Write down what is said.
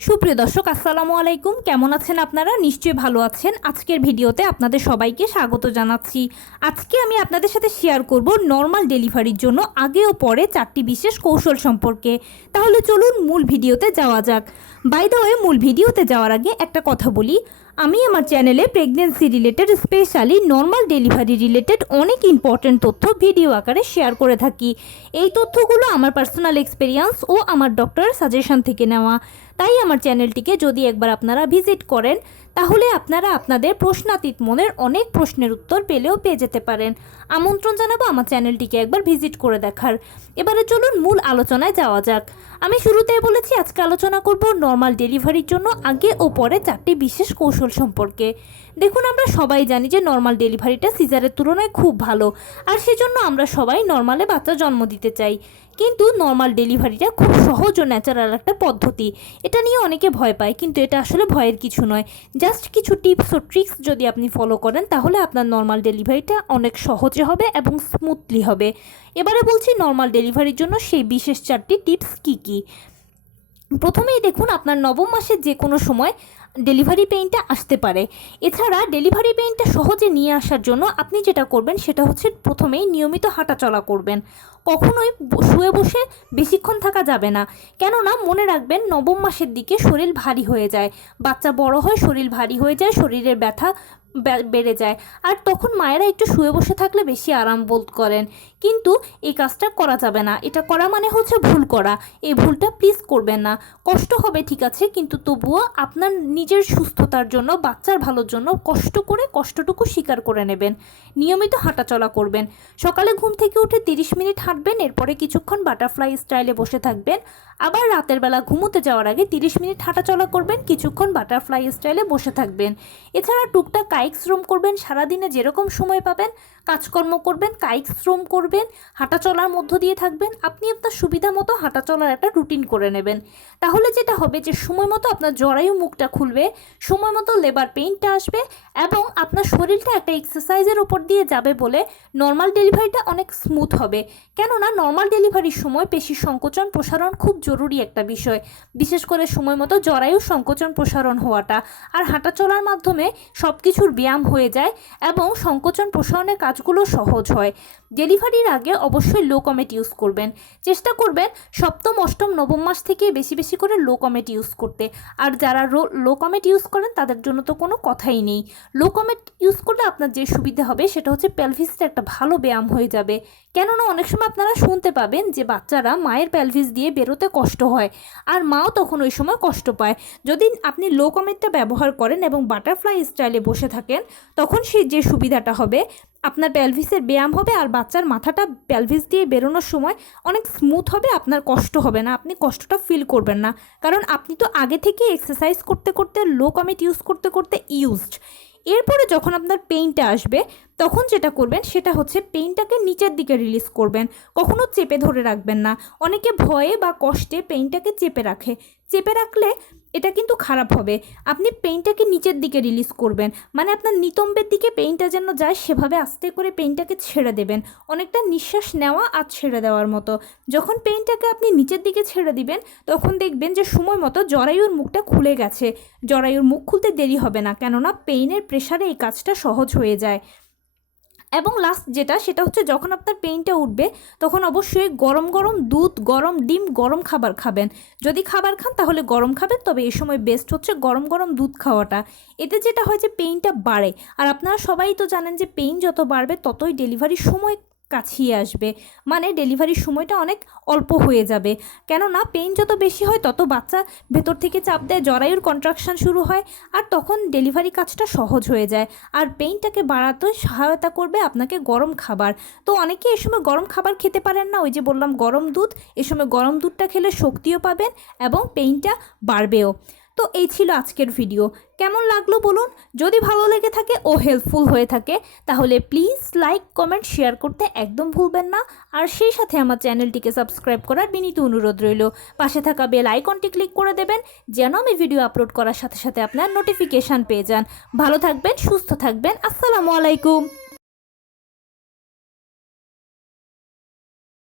সুপ্রিয় দর্শক আসসালামু আলাইকুম, কেমন আছেন আপনারা? নিশ্চয়ই ভালো আছেন। আজকের ভিডিওতে আপনাদের সবাইকে স্বাগত জানাচ্ছি। আজকে আমি আপনাদের সাথে শেয়ার করব নর্মাল ডেলিভারির জন্য আগে ও পরে 4টি বিশেষ কৌশল সম্পর্কে। তাহলে চলুন মূল ভিডিওতে যাওয়া যাক। বাই দ্য ওয়ে, মূল ভিডিওতে যাওয়ার আগে একটা কথা বলি, আমি আমার চ্যানেলে pregnancy related, specially normal delivery related অনেক ইম্পর্টেন্ট তথ্য ভিডিও আকারে শেয়ার করে থাকি। এই তথ্যগুলো আমার পার্সোনাল এক্সপেরিয়েন্স ও আমার ডক্টরের সাজেশন থেকে নেওয়া। তাই আমার চ্যানেলটিকে যদি একবার আপনারা ভিজিট করেন, তাহলে আপনারা আপনাদের প্রশ্নাতীত মনের অনেক প্রশ্নের উত্তর পেয়ে যেতে পারেন। আমন্ত্রণ জানাবো আমার চ্যানেলটিকে একবার ভিজিট করে দেখার। এবারে চলুন মূল আলোচনায় যাওয়া যাক। আমি শুরুতেই বলেছি আজকে আলোচনা করব নর্মাল ডেলিভারির জন্য আগে ও পরে 4টি বিশেষ কৌশল সম্পর্কে। দেখুন, আমরা সবাই জানি যে নর্মাল ডেলিভারিটা সিজারের তুলনায় খুব ভালো, আর সেজন্য আমরা সবাই নর্মালে বাচ্চা জন্ম দিতে চাই। কিন্তু নর্মাল ডেলিভারিটা খুব সহজ ও ন্যাচারাল একটা পদ্ধতি। এটা নিয়ে অনেকে ভয় পায়, কিন্তু এটা আসলে ভয়ের কিছু নয়। জাস্ট কিছু টিপস ও ট্রিক্স যদি আপনি ফলো করেন, তাহলে আপনার নর্মাল ডেলিভারিটা অনেক সহজে হবে এবং স্মুথলি হবে। এবারে বলছি নর্মাল ডেলিভারির জন্য সেই বিশেষ 4টি টিপস কী কী। প্রথমেই দেখুন, আপনার নবম মাসের যে কোনো সময় ডেলিভারি পেইনটা আসতে পারে। এছাড়া ডেলিভারি পেইনটা সহজে নিয়ে আসার জন্য আপনি যেটা করবেন সেটা হচ্ছে প্রথমেই নিয়মিত হাঁটাচলা করবেন। কখনোই শুয়ে বসে বেশিক্ষণ থাকা যাবে না, কেননা মনে রাখবেন নবম মাসের দিকে শরীর ভারী হয়ে যায়, বাচ্চা বড় হয়, শরীর ভারী হয়ে যায়, শরীরের ব্যথা বেড়ে যায়, আর তখন মায়েরা একটু শুয়ে বসে থাকলে বেশি আরাম বোধ করেন। কিন্তু এই কাজটা করা যাবে না, এটা করা মানে হচ্ছে ভুল করা। এই ভুলটা প্লিজ করবেন না। কষ্ট হবে ঠিক আছে, কিন্তু তবুও আপনার নিজের সুস্থতার জন্য, বাচ্চার ভালোর জন্য কষ্ট করে কষ্টটুকু স্বীকার করে নেবেন। নিয়মিত হাঁটাচলা করবেন। সকালে ঘুম থেকে উঠে 30 মিনিট হাঁটবেন, এরপরে কিছুক্ষণ বাটারফ্লাই স্টাইলে বসে থাকবেন। আবার রাতের বেলা ঘুমোতে যাওয়ার আগে 30 মিনিট হাঁটাচলা করবেন, কিছুক্ষণ বাটারফ্লাই স্টাইলে বসে থাকবেন। এছাড়া টুকটাক কায়িক শ্রম করবেন। সারাদিনে যেরকম সময় পাবেন কাজকর্ম করবেন, কায়িক শ্রম করবেন, হাঁটাচলার মধ্য দিয়ে থাকবেন। আপনি আপনার সুবিধা মতো হাঁটাচলার একটা রুটিন করে নেবেন। তাহলে যেটা হবে যে সময় মতো আপনার জরায়ু মুখটা খুলবে, সময় মতো লেবার পেইনটা আসবে, এবং আপনার শরীরটা একটা এক্সারসাইজের উপর দিয়ে যাবে বলে নর্মাল ডেলিভারিটা অনেক স্মুথ হবে। কেননা নর্মাল ডেলিভারির সময় পেশির সংকোচন প্রসারণ খুব জরুরি একটা বিষয়, বিশেষ করে সময় মতো জরায়ু সংকোচন প্রসারণ হওয়াটা। আর হাঁটাচলার মাধ্যমে সব কিছুর ব্যায়াম হয়ে যায় এবং সংকোচন প্রসারণের কাজগুলো সহজ হয়। ডেলিভারির আগে অবশ্যই লো কমেট ইউজ করবেন। চেষ্টা করবেন সপ্তম, অষ্টম, নবম মাস থেকে বেশি বেশি করে লো কমেট ইউজ করতে। আর যারা লো কমেট ইউজ করেন তাদের জন্য তো কোনো কথাই নেই। লো কমেট ইউজ করলে আপনার যে সুবিধা হবে সেটা হচ্ছে পেলভিসের একটা ভালো ব্যায়াম হয়ে যাবে। কেননা অনেক সময় আপনারা শুনতে পাবেন যে বাচ্চারা মায়ের পেলভিস দিয়ে বেরোতে কষ্ট হয়, আর মাও তখন ওই সময় কষ্ট পায়। যদি আপনি লো কমেটটা ব্যবহার করেন এবং বাটারফ্লাই স্টাইলে বসে থাকেন, তখন সেই যে সুবিধাটা হবে, আপনার পেলভিসের ব্যায়াম হবে, আর বাচ্চার মাথাটা পেলভিস দিয়ে বেরোনোর সময় অনেক স্মুথ হবে, আপনার কষ্ট হবে না, আপনি কষ্টটা ফিল করবেন না। কারণ আপনি তো আগে থেকে এক্সারসাইজ করতে করতে, লো কমেট ইউজ করতে করতে ইউজড। এরপরে যখন আপনার পেইনটা আসবে, তখন যেটা করবেন সেটা হচ্ছে পেইনটাকে নিচের দিকে রিলিজ করবেন। কখনো চেপে ধরে রাখবেন না। অনেকে ভয়ে বা কষ্টে পেইনটাকে চেপে রাখে। চেপে রাখলে এটা কিন্তু খারাপ হবে। আপনি পেইনটাকে নিচের দিকে রিলিজ করবেন, মানে আপনার নিতম্বের দিকে পেইনটা যেন যায়, সেভাবে আস্তে করে পেইনটাকে ছেড়ে দেবেন, অনেকটা নিঃশ্বাস নেওয়া আর ছেড়ে দেওয়ার মতো। যখন পেইনটাকে আপনি নিচের দিকে ছেড়ে দিবেন, তখন দেখবেন যে সময় মতো জরায়ুর মুখটা খুলে গেছে। জরায়ুর মুখ খুলতে দেরি হবে না, কেননা পেইনের প্রেশারে এই কাজটা সহজ হয়ে যায়। এবং লাস্ট যেটা, সেটা হচ্ছে যখন আপনার পেইনটা উঠবে, তখন অবশ্যই গরম গরম দুধ, গরম ডিম, গরম খাবার খাবেন। যদি খাবার খান তাহলে গরম খাবেন, তবে এই সময় বেস্ট হচ্ছে গরম গরম দুধ খাওয়াটা। এতে যেটা হয় যে পেইনটা বাড়ে, আর আপনারা সবাই তো জানেন যে পেইন যত বাড়বে ততই ডেলিভারির সময় কাছিয়ে আসবে, মানে ডেলিভারির সময়টা অনেক অল্প হয়ে যাবে। কেননা পেইন যত বেশি হয় তত বাচ্চা ভেতর থেকে চাপ দেয়, জরায়ুর কন্ট্রাকশান শুরু হয়, আর তখন ডেলিভারি কাজটা সহজ হয়ে যায়। আর পেইনটাকে বাড়াতে সহায়তা করবে আপনাকে গরম খাবার। তো অনেকে এই সময় গরম খাবার খেতে পারেন না, ওই যে বললাম গরম দুধ, এই সময় গরম দুধটা খেলে শক্তিও পাবেন এবং পেইনটা বাড়বেও। তো এই ছিল আজকের ভিডিও। কেমন লাগলো বলুন? যদি ভালো লেগে থাকে ও হেল্পফুল হয়ে থাকে, তাহলে প্লিজ লাইক, কমেন্ট, শেয়ার করতে একদম ভুলবেন না। আর সেই সাথে আমার চ্যানেলটিকে সাবস্ক্রাইব করার বিনীত অনুরোধ রইল। পাশে থাকা বেল আইকনটি ক্লিক করে দেবেন, যেন আমি ভিডিও আপলোড করার সাথে সাথে আপনার নোটিফিকেশান পেয়ে যান। ভালো থাকবেন, সুস্থ থাকবেন। আসসালামু আলাইকুম।